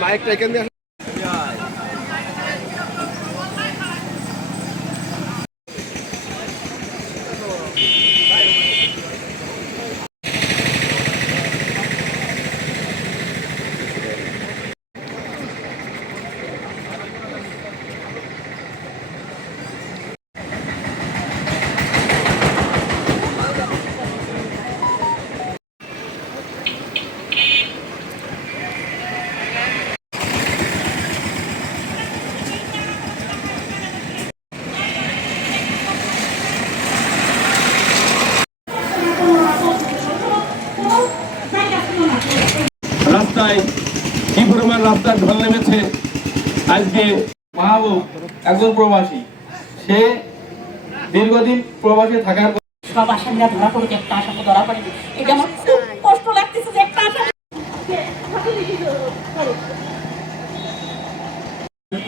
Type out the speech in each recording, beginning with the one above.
মাইকটা এখান দিয়ে রাস্তায় কি পরিমাণ রাস্তার ঢল নেমেছে? আজকে মাহবুব একজন প্রবাসী। সে দীর্ঘদিন প্রবাসী থাকার সব আসামিরা ধরা পড়েছে একটা আসামি ধরা পড়েছে এটা আমার খুব কষ্ট লাগতেছে যে একটা আসামি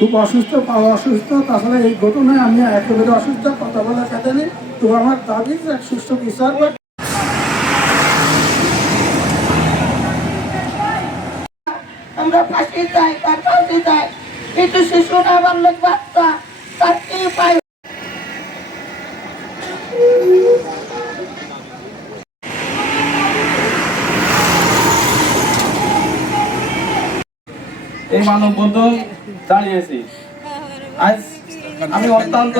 খুব অসুস্থ পা অসুস্থ তাছাড়া এই ঘটনায় আমি একেবারে অসুস্থ কথা বলার সাথে নেই। তো আমার দাবি সুষ্ঠু বিচার আমরা ফাঁসি চাই, তার ফাঁসি চাই। কিন্তু শিশু না বাল্যক বাচ্চা, তার কি পাই এই মানববন্ধন দাঁড়িয়েছি আজ আমি অত্যন্ত